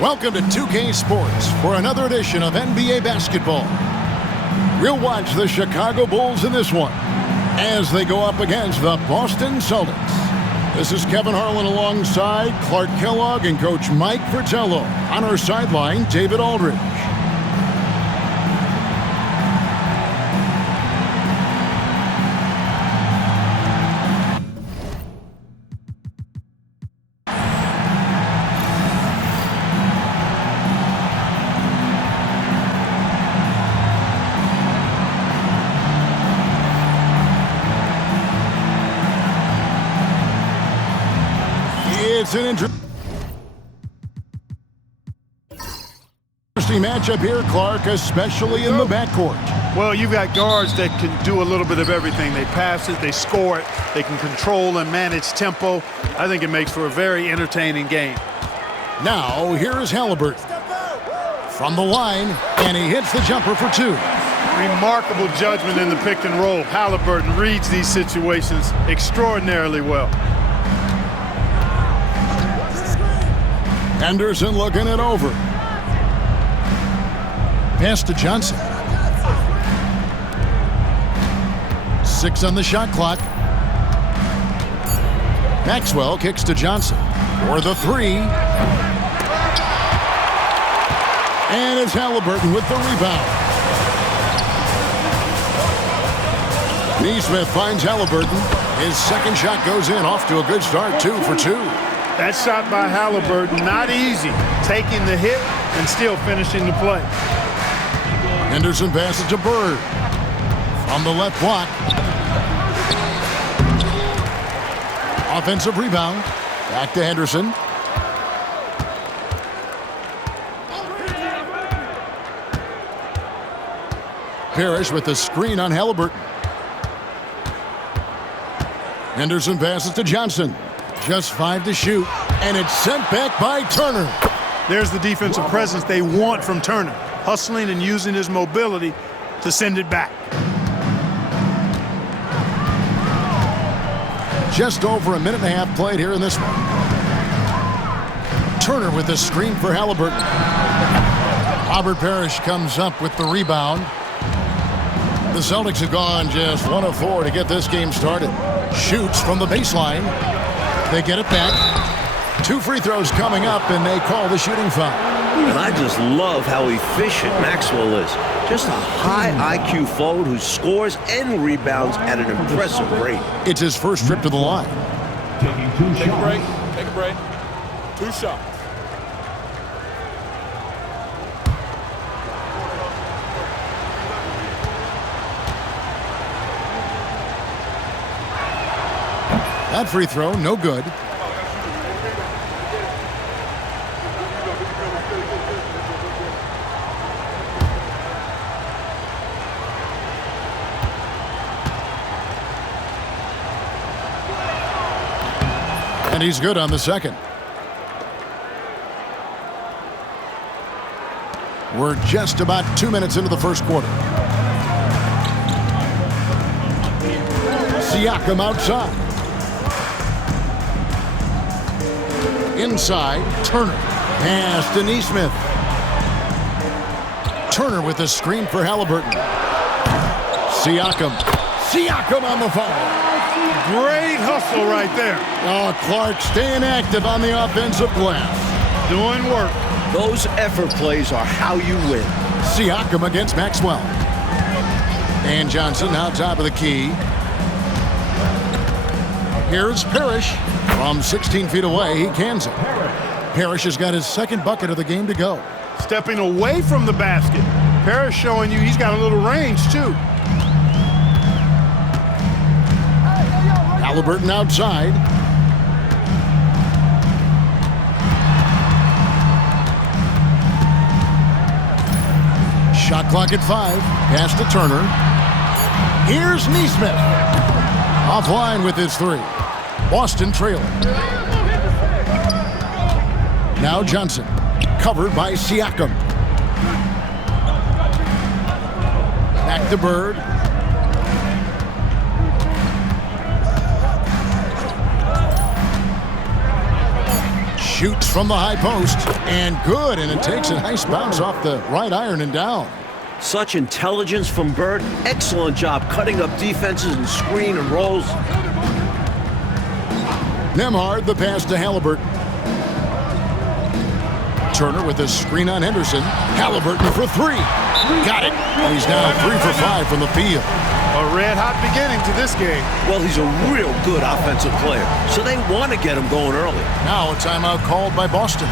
Welcome to 2K Sports for another edition of NBA basketball. We'll watch the Chicago Bulls in this one as they go up against the Boston Celtics. This is Kevin Harlan alongside Clark Kellogg and Coach Mike Fratello. On our sideline, David Aldridge. It's an interesting matchup here, Clark, especially in the backcourt. Well, you've got guards that can do a little bit of everything. They pass it, they score it, they can control and manage tempo. I think it makes for a very entertaining game. Now, here is Halliburton from the line, and he hits the jumper for two. Remarkable judgment in the pick and roll. Halliburton reads these situations extraordinarily well. Henderson looking it over. Pass to Johnson. 6 on the shot clock. Maxwell kicks to Johnson for the three. And it's Halliburton with the rebound. Neesmith finds Halliburton. His second shot goes in, off to a good start, 2 for 2. That shot by Halliburton, not easy. Taking the hit and still finishing the play. Henderson passes to Bird. From the left block. Offensive rebound. Back to Henderson. Parrish with the screen on Halliburton. Henderson passes to Johnson. Just 5 to shoot, and it's sent back by Turner. There's the defensive presence they want from Turner, hustling and using his mobility to send it back. Just over a minute and a half played here in this one. Turner with the screen for Halliburton. Robert Parrish comes up with the rebound. The Celtics have gone just 1 of 4 to get this game started. Shoots from the baseline. They get it back. 2 free throws coming up, and they call the shooting foul. And I just love how efficient Maxwell is. Just a high IQ forward who scores and rebounds at an impressive rate. It's his first trip to the line. Take a break. Take a break. 2 shots. That free throw, no good. And he's good on the second. We're just about 2 minutes into the first quarter. Siakam outside. Inside, Turner. Pass to Neesmith. Turner with the screen for Halliburton. Siakam. Siakam on the foul. Great hustle right there. Oh, Clark staying active on the offensive glass. Doing work. Those effort plays are how you win. Siakam against Maxwell. And Johnson now top of the key. Here's Parrish. From 16 feet away, he cans it. Parrish has got his second bucket of the game to go. Stepping away from the basket. Parrish showing you he's got a little range, too. Halliburton outside. Shot clock at 5. Pass to Turner. Here's Neesmith. Offline with his 3. Boston trailing. Now Johnson, covered by Siakam. Back to Bird. Shoots from the high post, and good, and it takes a nice bounce off the right iron and down. Such intelligence from Bird. Excellent job cutting up defenses and screen and rolls. Nembhard, the pass to Halliburton. Turner with a screen on Henderson. Halliburton for three. Got it. And he's now 3 for 5 from the field. A red-hot beginning to this game. Well, he's a real good offensive player, so they want to get him going early. Now a timeout called by Boston.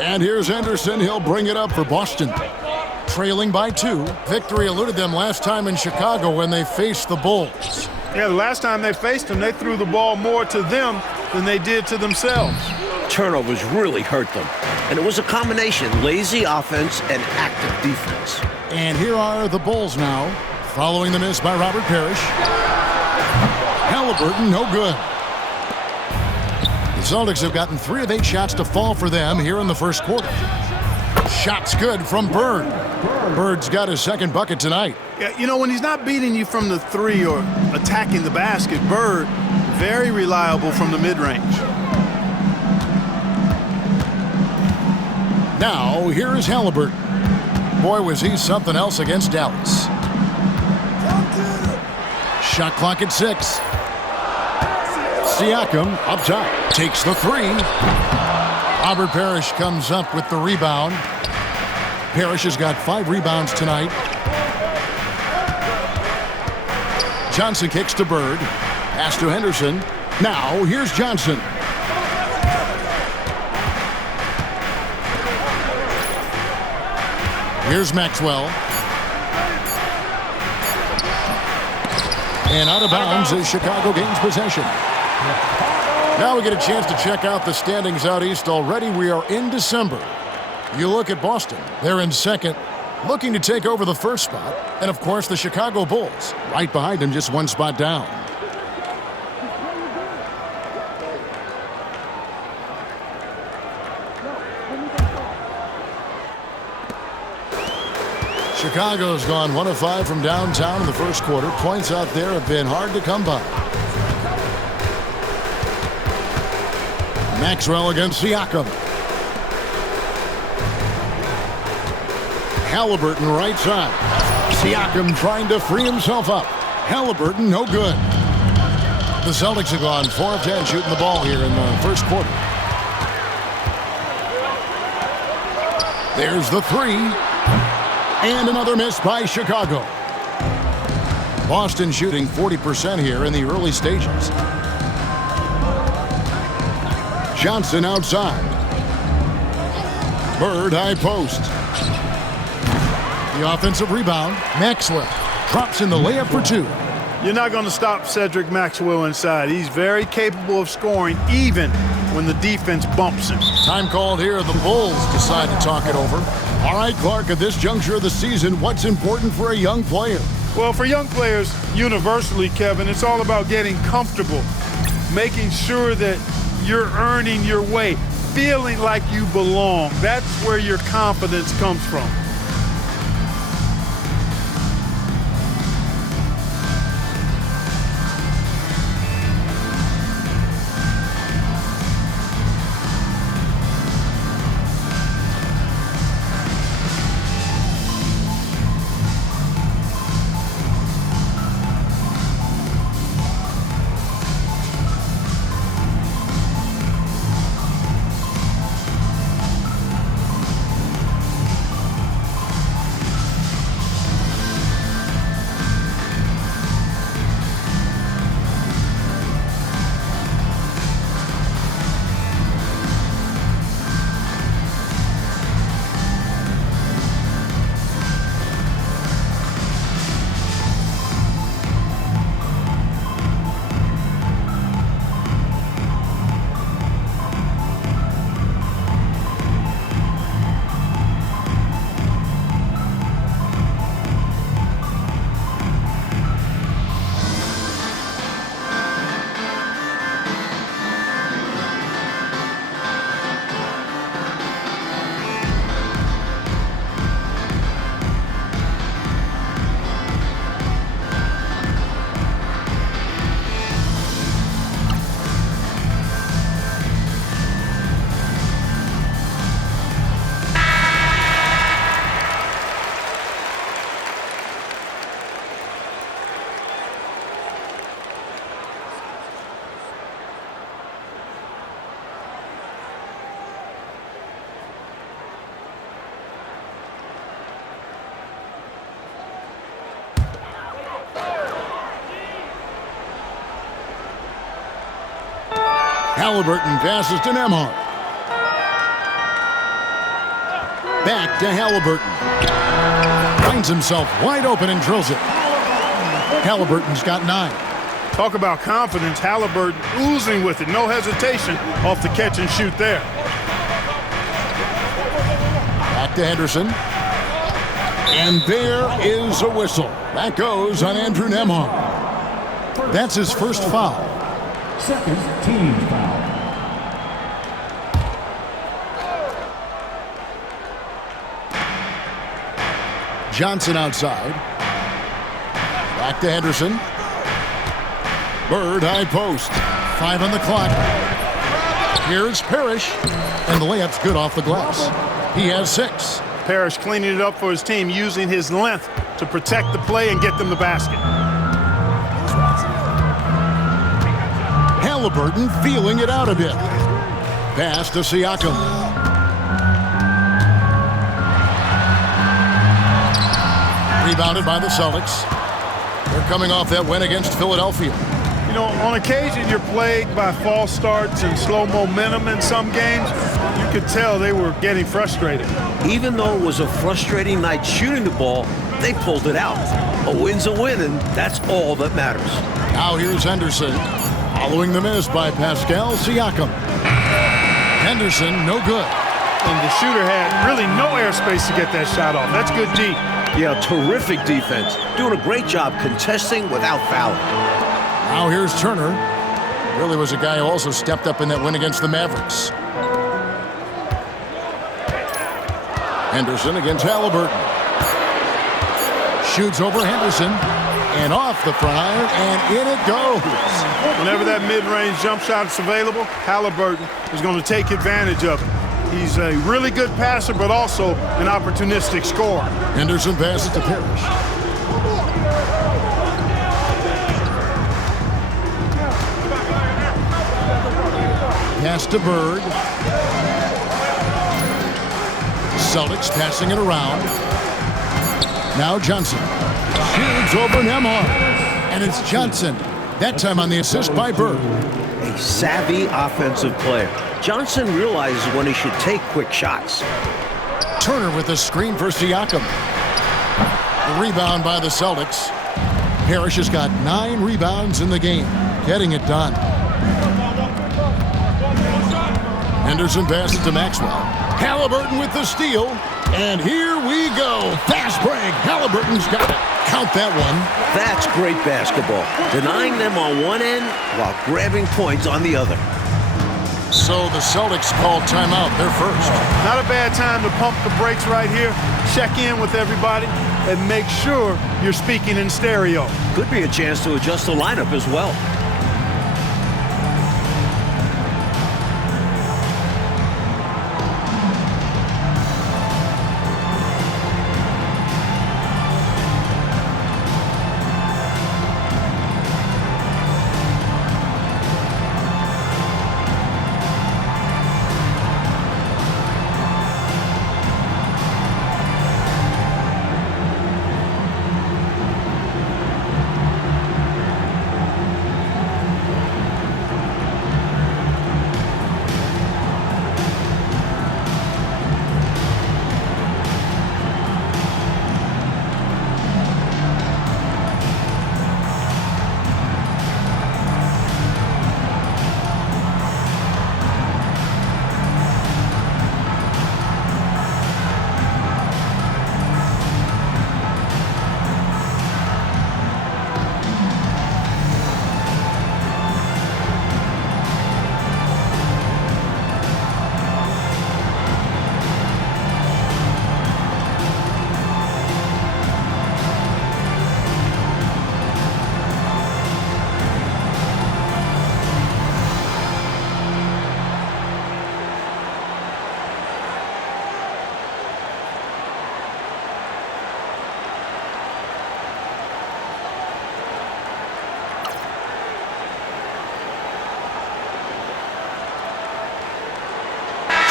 And here's Henderson. He'll bring it up for Boston. Trailing by 2. Victory eluded them last time in Chicago when they faced the Bulls. Yeah, the last time they faced them, they threw the ball more to them than they did to themselves. Turnovers really hurt them. And it was a combination, lazy offense and active defense. And here are the Bulls now, following the miss by Robert Parrish. Halliburton, no good. The Celtics have gotten 3 of 8 shots to fall for them here in the first quarter. Shots good from Bird. Bird's got his second bucket tonight. Yeah, you know, when he's not beating you from the 3 or attacking the basket, Bird, very reliable from the mid-range. Now, here is Halliburton. Boy, was he something else against Dallas. Shot clock at 6. Siakam up top. Takes the 3. Robert Parrish comes up with the rebound. Parrish has got 5 rebounds tonight. Johnson kicks to Bird. Pass to Henderson. Now, here's Johnson. Here's Maxwell. And out of bounds as Chicago gains possession. Now we get a chance to check out the standings out east. Already we are in December. You look at Boston. They're in second, looking to take over the first spot. And, of course, the Chicago Bulls right behind them, just 1 spot down. Chicago's gone 1 of 5 from downtown in the first quarter. Points out there have been hard to come by. Maxwell against Siakam. Halliburton right side. Siakam trying to free himself up. Halliburton no good. The Celtics have gone 4 of 10 shooting the ball here in the first quarter. There's the 3. And another miss by Chicago. Boston shooting 40% here in the early stages. Johnson outside. Bird, high post. The offensive rebound. Maxwell drops in the layup for two. You're not going to stop Cedric Maxwell inside. He's very capable of scoring even when the defense bumps him. Time called here. The Bulls decide to talk it over. All right, Clark, at this juncture of the season, what's important for a young player? Well, for young players, universally, Kevin, it's all about getting comfortable, making sure that you're earning your way, feeling like you belong. That's where your confidence comes from. Halliburton passes to Nembhard. Back to Halliburton. Finds himself wide open and drills it. Halliburton's got 9. Talk about confidence. Halliburton oozing with it. No hesitation off the catch and shoot there. Back to Henderson. And there is a whistle. That goes on Andrew Nembhard. That's his first foul. Second team foul. Johnson outside. Back to Henderson. Bird, high post. 5 on the clock. Here's Parrish. And the layup's good off the glass. He has 6. Parrish cleaning it up for his team, using his length to protect the play and get them the basket. Halliburton feeling it out a bit. Pass to Siakam. Rebounded by the Celtics. They're coming off that win against Philadelphia. You know, on occasion you're plagued by false starts and slow momentum in some games. You could tell they were getting frustrated. Even though it was a frustrating night shooting the ball, they pulled it out. A win's a win, and that's all that matters. Now here's Henderson. Following the miss by Pascal Siakam. Henderson, no good. And the shooter had really no airspace to get that shot off. That's good D. Yeah, terrific defense. Doing a great job contesting without fouling. Now here's Turner. Really was a guy who also stepped up in that win against the Mavericks. Henderson against Halliburton. Shoots over Henderson. And off the front iron, and in it goes. Whenever that mid-range jump shot is available, Halliburton is going to take advantage of it. He's a really good passer, but also an opportunistic scorer. Henderson passes to Parrish. Pass to Bird. Celtics passing it around. Now Johnson. Shoots over Nembhard. And it's Johnson. That time on the assist by Bird. A savvy offensive player. Johnson realizes when he should take quick shots. Turner with the screen for Siakam. The rebound by the Celtics. Parrish has got 9 rebounds in the game, getting it done. Henderson passes to Maxwell. Halliburton with the steal. And here we go. Fast break. Halliburton's got it. Count that one. That's great basketball. Denying them on one end while grabbing points on the other. So the Celtics call timeout. They're first. Not a bad time to pump the brakes right here. Check in with everybody and make sure you're speaking in stereo. Could be a chance to adjust the lineup as well.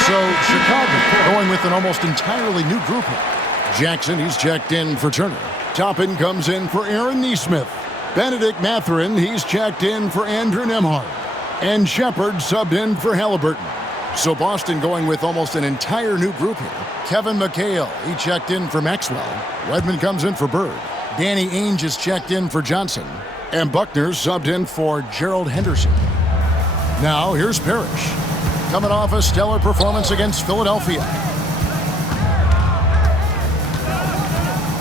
So Chicago going with an almost entirely new group here. Jackson, he's checked in for Turner. Toppin comes in for Aaron Nesmith. Benedict Mathurin, he's checked in for Andrew Nembhard. And Shepard subbed in for Halliburton. So Boston going with almost an entire new group here. Kevin McHale, he checked in for Maxwell. Redmond comes in for Bird. Danny Ainge is checked in for Johnson. And Buckner subbed in for Gerald Henderson. Now here's Parrish, coming off a stellar performance against Philadelphia.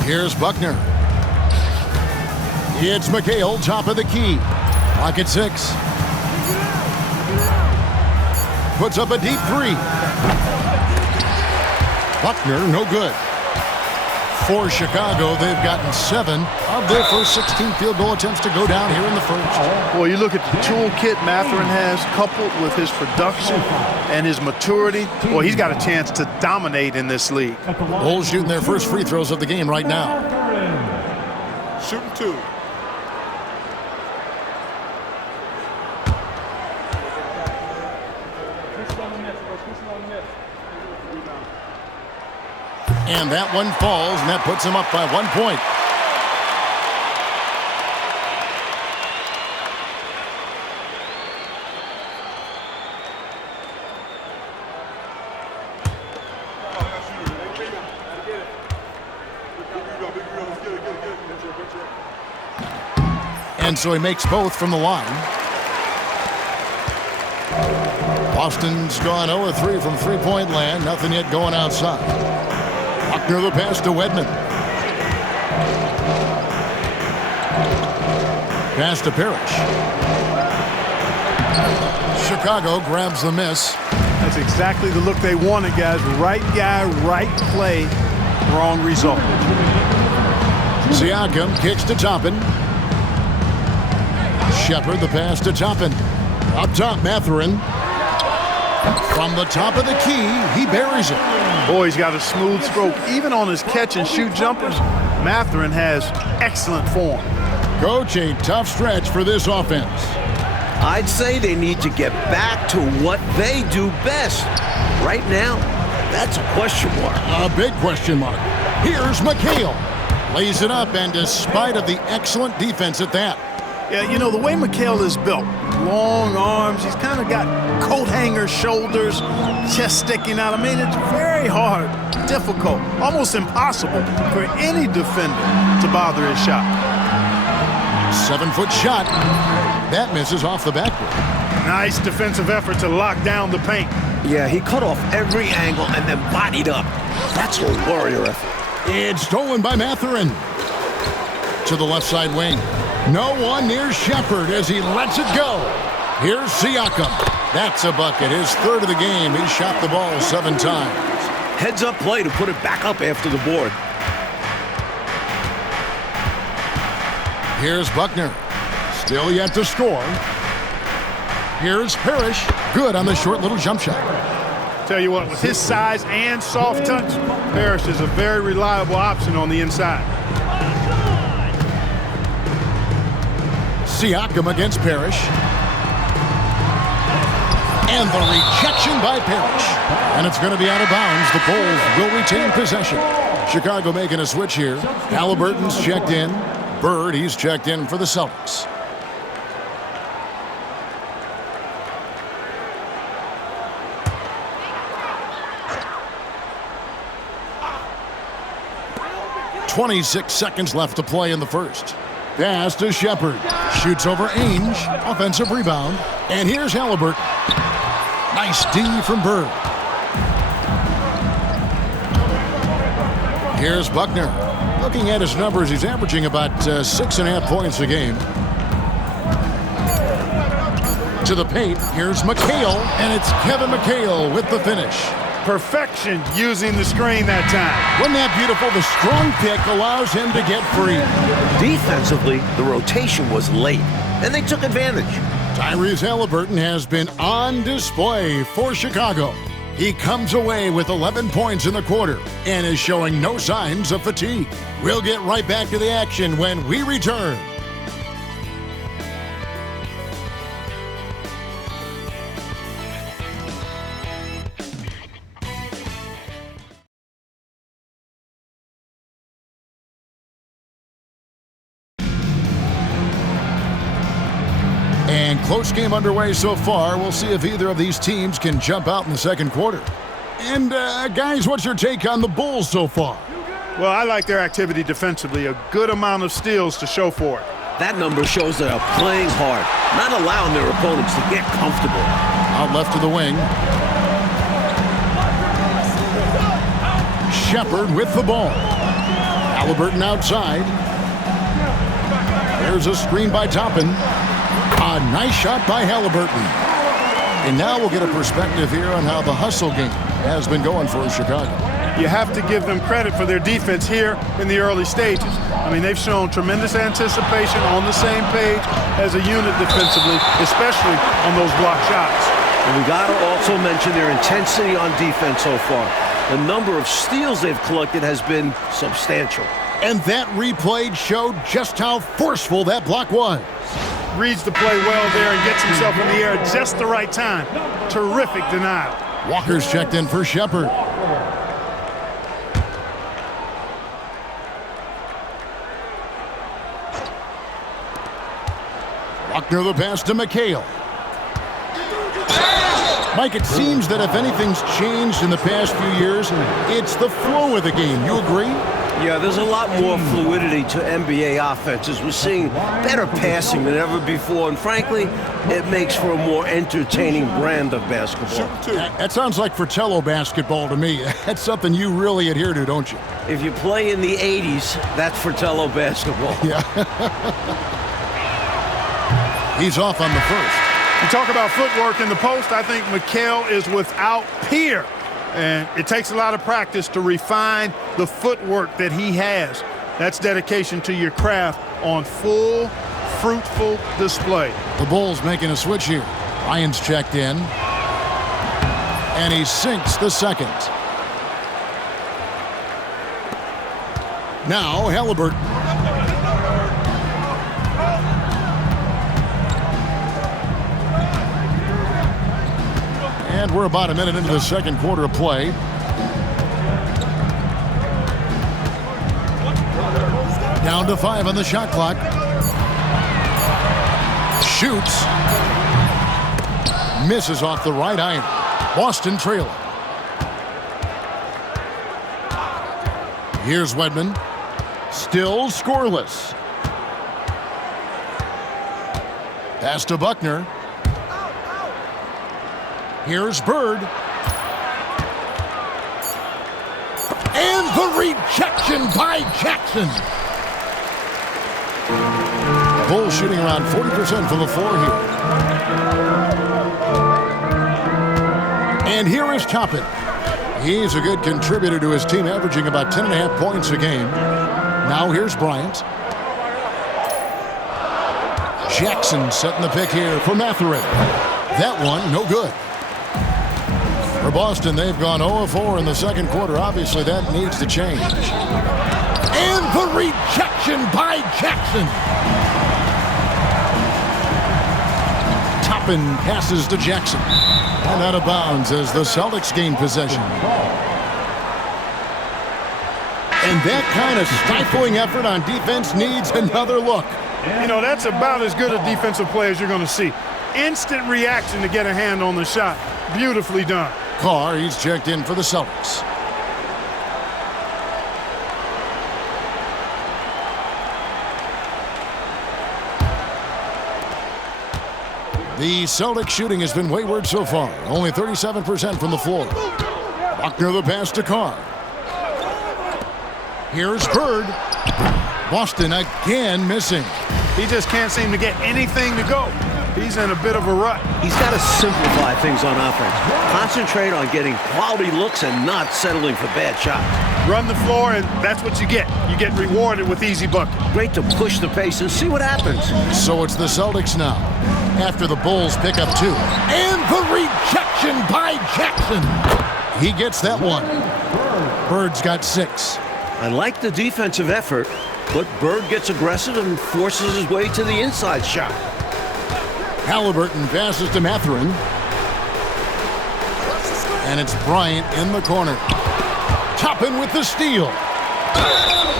Here's Buckner. It's McHale, top of the key. Clock at 6. Puts up a deep 3. Buckner, no good. For Chicago, they've gotten 7 of their first 16 field goal attempts to go down here in the first. Well, you look at the toolkit Mathurin has, coupled with his production and his maturity. Well, he's got a chance to dominate in this league. Bulls shooting their first free throws of the game right now. Shooting 2. And that one falls, and that puts him up by 1 point. And so he makes both from the line. Boston's gone 0-3 from three-point land. Nothing yet going outside. Buckner the pass to Wedman. Pass to Parrish. Chicago grabs the miss. That's exactly the look they wanted, guys. Right guy, right play, wrong result. Siakam kicks to Toppin. Shepard the pass to Toppin. Up top, Mathurin. From the top of the key, he buries it. Boy, he's got a smooth stroke. Even on his catch-and-shoot jumpers, Mathurin has excellent form. Coach, a tough stretch for this offense. I'd say they need to get back to what they do best. Right now, that's a question mark. A big question mark. Here's McHale. Lays it up, and despite of the excellent defense at that. Yeah, you know, the way McHale is built, long arms, he's kind of got coat hanger shoulders, chest sticking out. I mean, it's very hard difficult, almost impossible for any defender to bother his shot. 7-foot shot. That misses off the backboard. Nice defensive effort to lock down the paint. Yeah, he cut off every angle and then bodied up. That's a warrior effort. It's stolen by Matherin. To the left side wing. No one near Shepard as he lets it go. Here's Siakam. That's a bucket. His third of the game. He shot the ball 7 times. Heads-up play to put it back up after the board. Here's Buckner. Still yet to score. Here's Parrish. Good on the short little jump shot. Tell you what, with his size and soft touch, Parrish is a very reliable option on the inside. Siakam against Parrish. And the rejection by Parrish. And it's going to be out of bounds. The Bulls will retain possession. Chicago making a switch here. Halliburton's checked in. Bird, he's checked in for the Celtics. .26 seconds left to play in the first. Pass to Shepard. Shoots over Ainge. Offensive rebound. And here's Halliburton. Nice D from Bird. Here's Buckner. Looking at his numbers, he's averaging about 6.5 points a game. To the paint, here's McHale, and it's Kevin McHale with the finish. Perfection using the screen that time. Wasn't that beautiful? The strong pick allows him to get free. Defensively, the rotation was late, and they took advantage. Tyrese Halliburton has been on display for Chicago. He comes away with 11 points in the quarter and is showing no signs of fatigue. We'll get right back to the action when we return. And close game underway so far. We'll see if either of these teams can jump out in the second quarter. And, guys, what's your take on the Bulls so far? Well, I like their activity defensively. A good amount of steals to show for it. That number shows they're playing hard, not allowing their opponents to get comfortable. Out left to the wing. Shepard with the ball. Halliburton outside. There's a screen by Toppin. A nice shot by Halliburton. And now we'll get a perspective here on how the hustle game has been going for Chicago. You have to give them credit for their defense here in the early stages. I mean, they've shown tremendous anticipation, on the same page as a unit defensively, especially on those block shots. And we got to also mention their intensity on defense so far. The number of steals they've collected has been substantial. And that replay showed just how forceful that block was. Reads the play well there and gets himself in the air at just the right time. Terrific denial. Walker's checked in for Shepard. Buckner the pass to McHale. Mike, it seems that if anything's changed in the past few years, it's the flow of the game. You agree? Yeah, there's a lot more fluidity to NBA offenses. We're seeing better passing than ever before, and frankly, it makes for a more entertaining brand of basketball. That sounds like Fratello basketball to me. That's something you really adhere to, don't you? If you play in the 80s, that's Fratello basketball. Yeah. He's off on the first. You talk about footwork in the post, I think McHale is without peer. And it takes a lot of practice to refine the footwork that he has. That's dedication to your craft on full, fruitful display. The Bulls making a switch here. Ryan's checked in. And he sinks the second. Now Halliburton. And we're about a minute into the second quarter of play. Down to 5 on the shot clock. Shoots. Misses off the right iron. Boston trailing. Here's Wedman. Still scoreless. Pass to Buckner. Here's Bird. And the rejection by Jackson. Bulls shooting around 40% from the floor here. And here is Toppin. He's a good contributor to his team, averaging about 10.5 points a game. Now here's Bryant. Jackson setting the pick here for Mathurin. That one, no good. For Boston, they've gone 0-4 in the second quarter. Obviously, that needs to change. And the rejection by Jackson. Toppin passes to Jackson. And out of bounds as the Celtics gain possession. And that kind of stifling effort on defense needs another look. You know, that's about as good a defensive play as you're going to see. Instant reaction to get a hand on the shot. Beautifully done. Carr, he's checked in for the Celtics. The Celtics shooting has been wayward so far. Only 37% from the floor. Buckner the pass to Carr. Here's Bird. Boston again missing. He just can't seem to get anything to go. He's in a bit of a rut. He's got to simplify things on offense. Concentrate on getting quality looks and not settling for bad shots. Run the floor, and that's what you get. You get rewarded with easy buckets. Great to push the pace and see what happens. So it's the Celtics now, after the Bulls pick up 2. And the rejection by Jackson. He gets that one. Bird's got 6. I like the defensive effort, but Bird gets aggressive and forces his way to the inside shot. Halliburton passes to Mathurin. And it's Bryant in the corner. Toppin with the steal.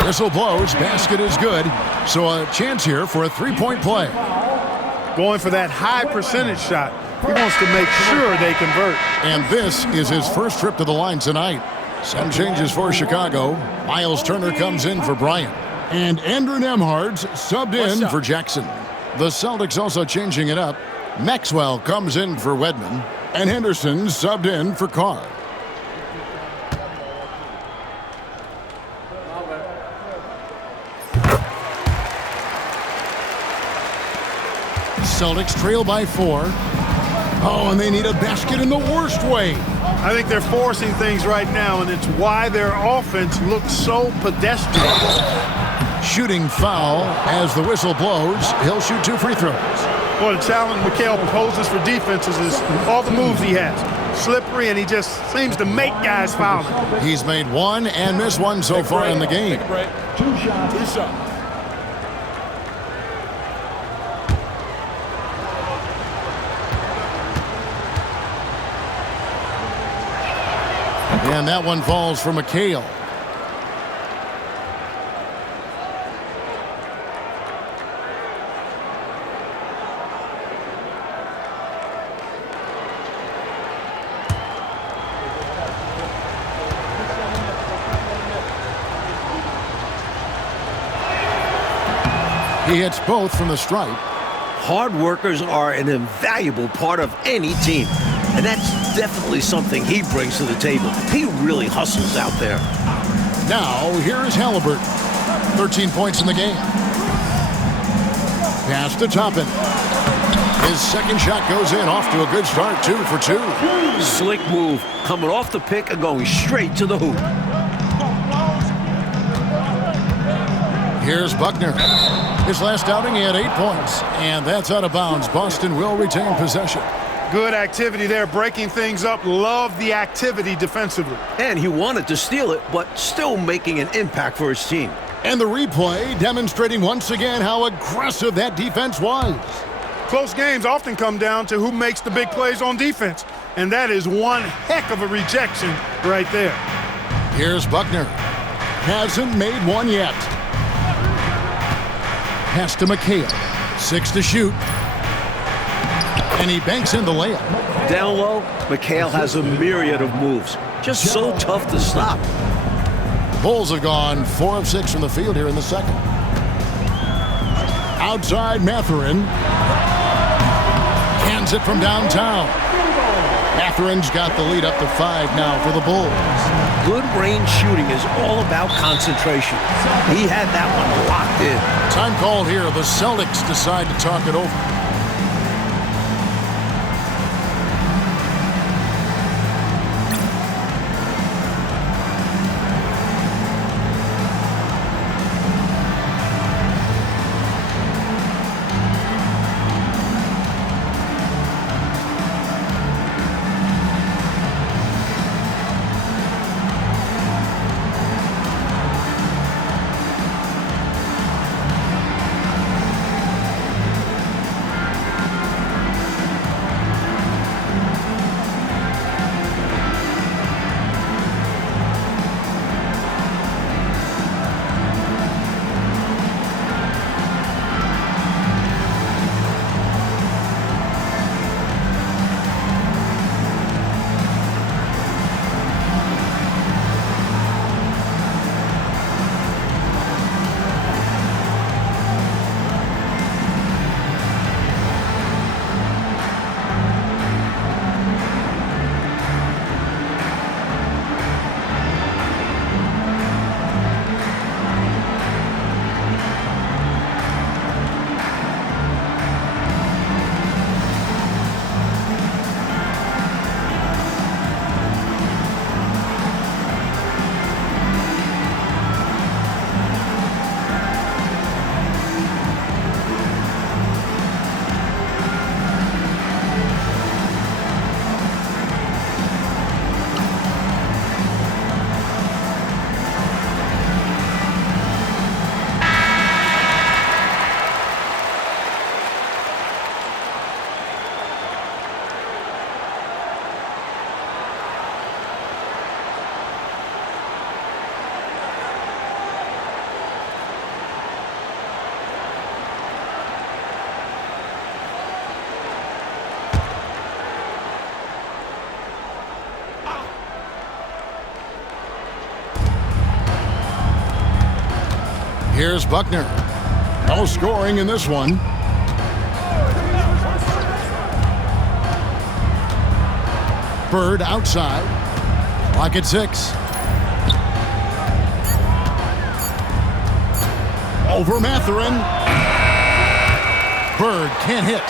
Whistle blows. Basket is good. So a chance here for a three-point play. Going for that high percentage shot. He wants to make sure they convert. And this is his first trip to the line tonight. Some changes for Chicago. Miles Turner comes in for Bryant. And Andrew Nembhard's subbed in for Jackson. The Celtics also changing it up. Maxwell comes in for Wedman. And Henderson subbed in for Carr. Celtics trail by 4. Oh, and they need a basket in the worst way. I think they're forcing things right now, and it's why their offense looks so pedestrian. Shooting foul as the whistle blows. He'll shoot 2 free throws. Well, the challenge Mikal poses for defenses is all the moves he has. Slippery, and he just seems to make guys foul. He's made 1 and missed 1 so far in the game. Take a break. 2 shots. And that one falls for Mikal. He hits both from the stripe. Hard workers are an invaluable part of any team. And that's definitely something he brings to the table. He really hustles out there. Now, here is Halliburton. 13 points in the game. Pass to Toppin. His second shot goes in, off to a good start, 2 for 2. Slick move, coming off the pick and going straight to the hoop. Here's Buckner. His last outing, he had 8 points. And that's out of bounds. Boston will retain possession. Good activity there, breaking things up. Love the activity defensively. And he wanted to steal it, but still making an impact for his team. And the replay demonstrating once again how aggressive that defense was. Close games often come down to who makes the big plays on defense. And that is one heck of a rejection right there. Here's Buckner. Hasn't made one yet. Pass to Mikal. 6 to shoot. And he banks in the layup. Down low, Mikal has a myriad of moves. Just so tough to stop. Bulls have gone 4 of 6 from the field here in the second. Outside Mathurin. Hands it from downtown. Mathurin's got the lead up to 5 now for the Bulls. Good range shooting is all about concentration. He had that one locked in. Time called here. The Celtics decide to talk it over. Here's Buckner. No scoring in this one. Bird outside. Clock at 6. Over Mathurin. Bird can't hit.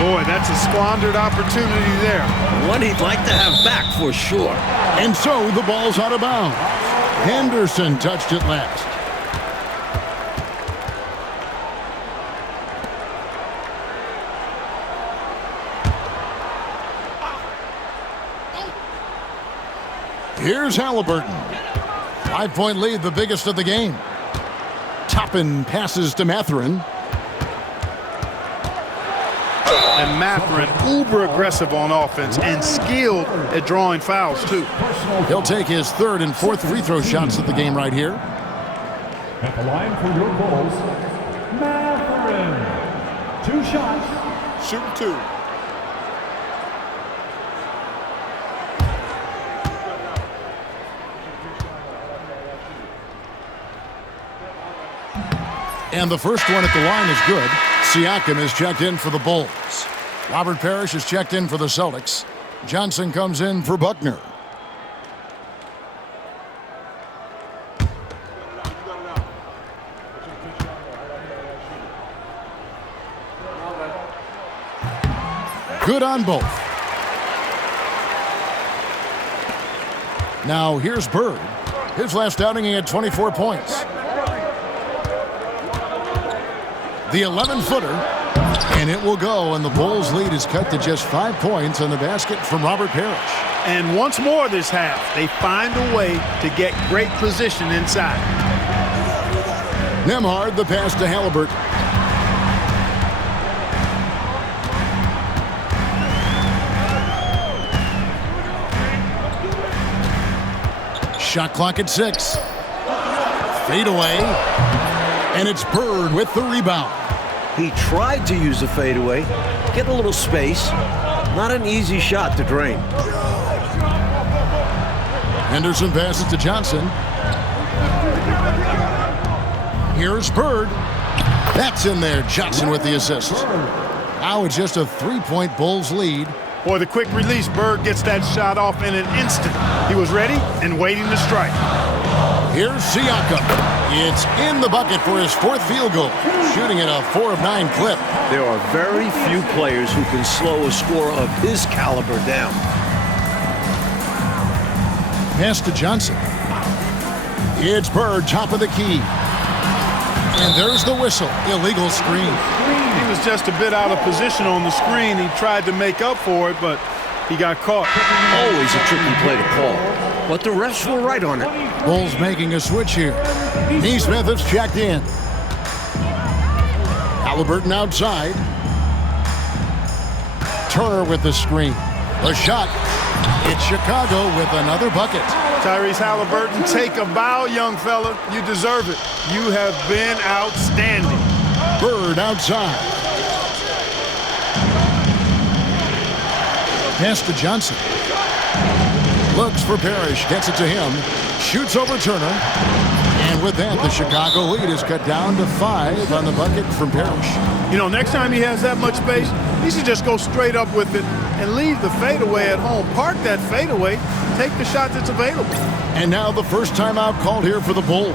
Boy, that's a squandered opportunity there. One he'd like to have back for sure. And so the ball's out of bounds. Henderson touched it last. Here's Halliburton. 5-point lead, the biggest of the game. Toppin passes to Mathurin. And Mathurin, uber aggressive on offense and skilled at drawing fouls, too. He'll take his 3rd and 4th free throw shots of the game right here. At the line for your Bulls, Mathurin. 2 shots. Shooting 2. And the first one at the line is good. Siakam is checked in for the Bulls. Robert Parrish is checked in for the Celtics. Johnson comes in for Buckner. Good on both. Now here's Bird. His last outing, he had 24 points. The 11-footer, and it will go, and the Bulls' lead is cut to just 5 points on the basket from Robert Parrish. And once more this half, they find a way to get great position inside. Nembhard, the pass to Halliburton. Shot clock at 6. Fade away, and it's Bird with the rebound. He tried to use the fadeaway, get a little space. Not an easy shot to drain. Henderson passes to Johnson. Here's Bird. That's in there. Johnson with the assist. Now it's just a 3-point Bulls lead. Boy, the quick release, Bird gets that shot off in an instant. He was ready and waiting to strike. Here's Siakam. It's in the bucket for his 4th field goal, shooting at a 4 of 9 clip. There are very few players who can slow a scorer of his caliber down. Pass to Johnson. It's Bird, top of the key. And there's the whistle. Illegal screen. He was just a bit out of position on the screen. He tried to make up for it, but he got caught. Always a tricky play to call, but the refs were right on it. Bulls making a switch here. Neesmith has checked in. Halliburton outside. Turner with the screen. The shot. It's Chicago with another bucket. Tyrese Halliburton, take a bow, young fella. You deserve it. You have been outstanding. Bird outside. Pass to Johnson. Looks for Parrish. Gets it to him. Shoots over Turner. And with that, the Chicago lead is cut down to 5 on the bucket from Parrish. You know, next time he has that much space, he should just go straight up with it and leave the fadeaway at home. Park that fadeaway. Take the shot that's available. And now the first timeout called here for the Bulls.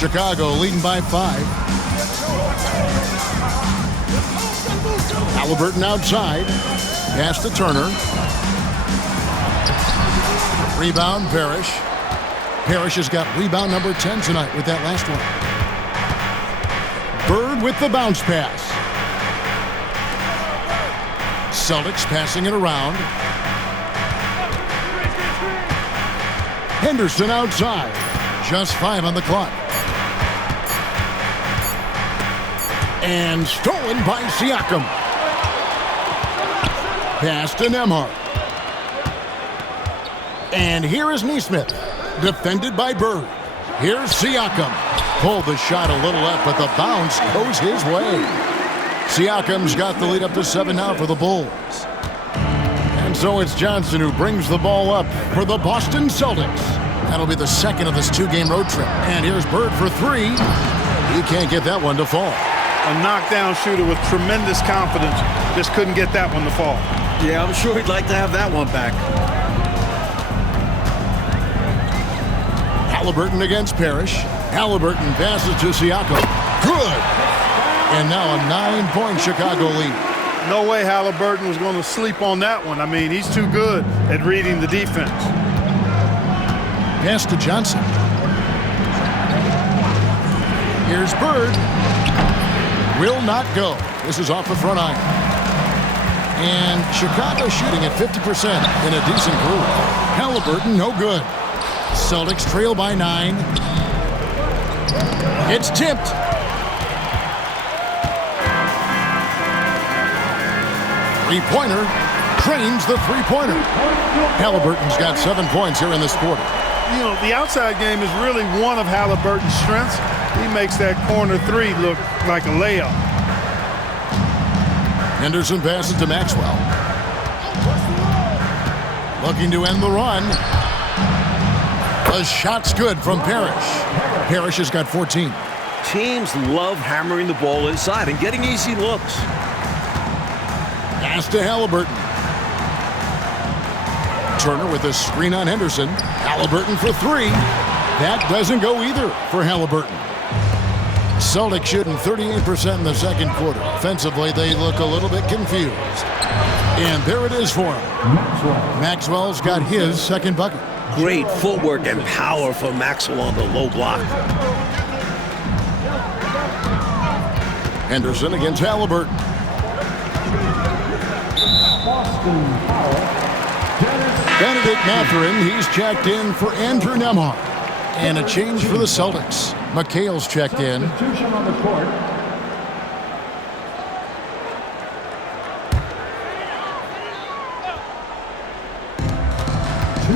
Chicago leading by 5. Halliburton outside. Pass to Turner. Rebound, Parrish. Parrish has got rebound number 10 tonight with that last one. Bird with the bounce pass. Celtics passing it around. Henderson outside. Just 5 on the clock. And stolen by Siakam. Pass to Nembhard. And here is Neesmith. Defended by Bird. Here's Siakam. Pulled the shot a little up, but the bounce goes his way. Siakam's got the lead up to 7 now for the Bulls. And so it's Johnson who brings the ball up for the Boston Celtics. That'll be the second of this 2-game road trip. And here's Bird for 3. He can't get that one to fall. A knockdown shooter with tremendous confidence. Just couldn't get that one to fall. Yeah, I'm sure he'd like to have that one back. Halliburton against Parrish. Halliburton passes to Siakam. Good! And now a 9-point Chicago lead. No way Halliburton was going to sleep on that one. I mean, he's too good at reading the defense. Pass to Johnson. Here's Bird. Will not go. This is off the front iron. And Chicago shooting at 50% in a decent group. Halliburton, no good. Celtics trail by 9. It's tipped. Three-pointer. Trains the three-pointer. Halliburton's got 7 points here in this quarter. You know, the outside game is really one of Halliburton's strengths. He makes that corner three look like a layup. Henderson passes to Maxwell. Looking to end the run. The shot's good from Parrish. Parrish has got 14. Teams love hammering the ball inside and getting easy looks. Pass to Halliburton. Turner with a screen on Henderson. Halliburton for 3. That doesn't go either for Halliburton. Celtics shooting 38% in the second quarter. Offensively, they look a little bit confused. And there it is for him. Maxwell's got his second bucket. Great footwork and power from Maxwell on the low block. Henderson against Halliburton. Benedict Mathurin, he's checked in for Andrew Nembhard. And a change for the Celtics. McHale's checked in. Substitution on the court.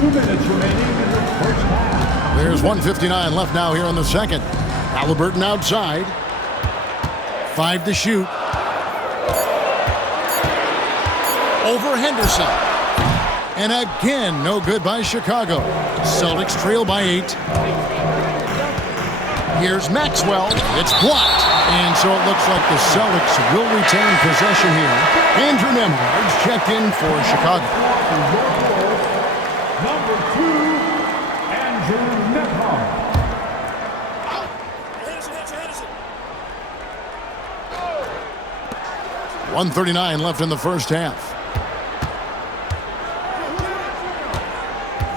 Minutes remaining in the first half. There's 1:59 left now here in the second. Halliburton outside. 5 to shoot. Over Henderson. And again, no good by Chicago. Celtics trail by 8. Here's Maxwell. It's blocked. And so it looks like the Celtics will retain possession here. Andrew Nembhard's checked in for Chicago. Number 2, Andrew Nembhard. 1:39 left in the first half.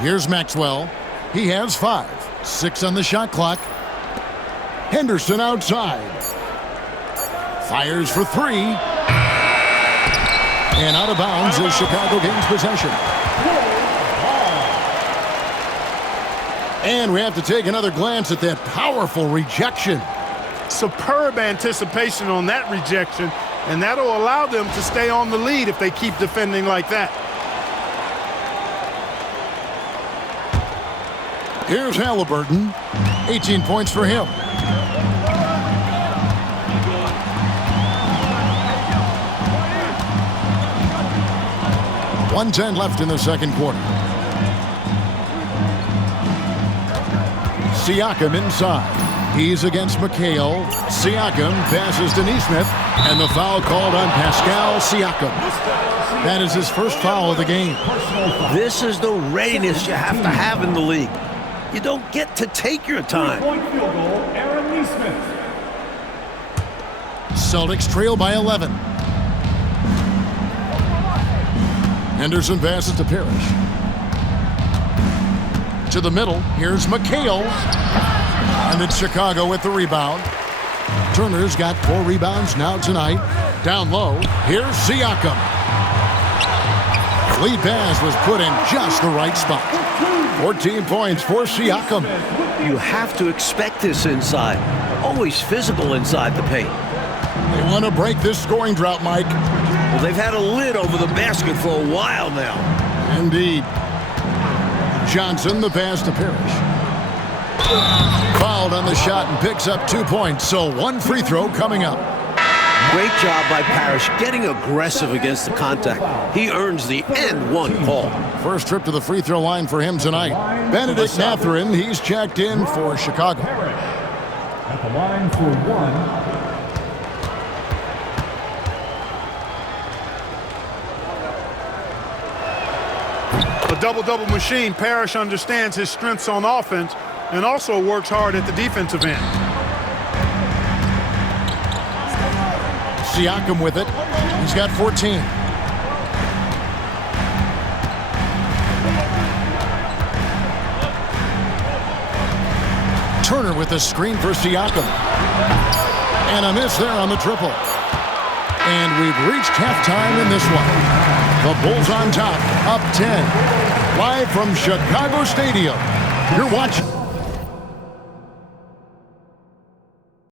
Here's Maxwell. He has 5. 6 on the shot clock. Henderson outside. Fires for 3. And out of bounds as Chicago gains possession. And we have to take another glance at that powerful rejection. Superb anticipation on that rejection, and that'll allow them to stay on the lead if they keep defending like that. Here's Halliburton. 18 points for him. .110 left in the second quarter. Siakam inside. He's against McHale. Siakam passes to Nesmith. And the foul called on Pascal Siakam. That is his first foul of the game. This is the readiness you have in the league. You don't get to take your time. Point field goal, Aaron Nesmith. Celtics trail by 11. Henderson passes to Parrish. To the middle, here's McHale. And it's Chicago with the rebound. Turner's got 4 rebounds now tonight. Down low, here's Siakam. Lead pass was put in just the right spot. 14 points for Siakam. You have to expect this inside. Always physical inside the paint. They want to break this scoring drought, Mike. Well, they've had a lid over the basket for a while now. Indeed. Johnson, the pass to Parrish. Fouled on the shot and picks up 2 points, so 1 free throw coming up. Great job by Parrish getting aggressive against the contact. He earns the N1 call. First trip to the free throw line for him tonight. Benedict Mathurin, he's checked in for Chicago. At the line for 1. A double-double machine. Parrish understands his strengths on offense and also works hard at the defensive end. Siakam with it. He's got 14. Turner with a screen for Siakam. And a miss there on the triple. And we've reached halftime in this one. The Bulls on top, up 10. Live from Chicago Stadium. You're watching.